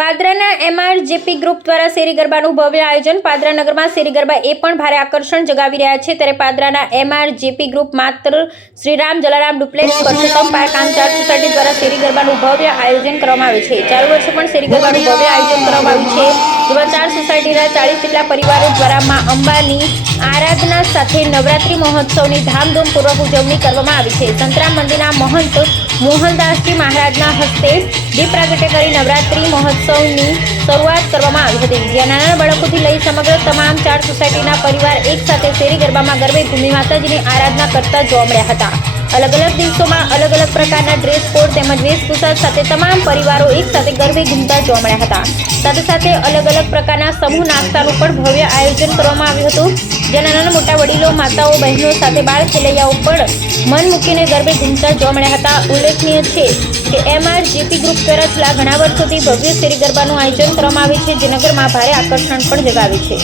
પાદરાના MRJP group દ્વારા શેરી ગરબાનું ભવ્ય આયોજન। પાદરા નગરમાં શેરી ગરબા એ પણ ભારે આકર્ષણ જગાવી રહ્યા છે। ત્યારે પાદરાના MRJP ગ્રુપ માત્ર શ્રીરામ જલારામ ડુપ્લેક્સ પરસોત્તમ પાર્ક આંચાર સોસાયટી દ્વારા શેરી ગરબાનું ભવ્ય આયોજન કરવામાં આવે છે। ચાલુ વર્ષે પણ શેરી ગરબાનું ભવ્ય આયોજન કરવામાં આવ્યું છે, જેમાં 4 સોસાયટીના 40 જેટલા પરિવારો દ્વારા મા અંબાની આરાધના સાથે નવરાત્રી મહોત્સવની ધામધૂમપૂર્વક ઉજવણી કરવામાં આવી છે। સંતરામ મંદિરના મહંત મોહનદાસજી મહારાજના હસ્તે દીપ પ્રાગટ્ય કરી નવરાત્રી મહોત્સવની શરૂઆત કરવામાં આવી હતી, જ્યાં નાના બાળકોથી લઈ સમગ્ર તમામ 4 સોસાયટીના પરિવાર એક સાથે શેરી ગરબામાં ગરબે ઘૂમી માતાજીની આરાધના કરતા જોવા મળ્યા હતા। અલગ અલગ દિવસોમાં અલગ અલગ પ્રકારના ડ્રેસ કોડ તેમજ વેશભૂષા સાથે તમામ પરિવારો એક સાથે ગરબે ઘૂમતા જોવા મળ્યા હતા। સાથે સાથે અલગ અલગ પ્રકારના સમૂહ નાસ્તાનું પણ ભવ્ય આયોજન કરવામાં આવ્યું હતું, જેના નાના મોટા વડીલો, માતાઓ, બહેનો સાથે બાળ ખેલૈયાઓ પણ મન મૂકીને ગરબે ઘૂમતા જોવા મળ્યા હતા। ઉલ્લેખનીય છે કે MRJP ગ્રુપ દ્વારા છેલ્લા ઘણા વર્ષોથી ભવ્ય શેરી ગરબાનું આયોજન કરવામાં આવે છે, જે નગરમાં ભારે આકર્ષણ પણ જગાવે છે।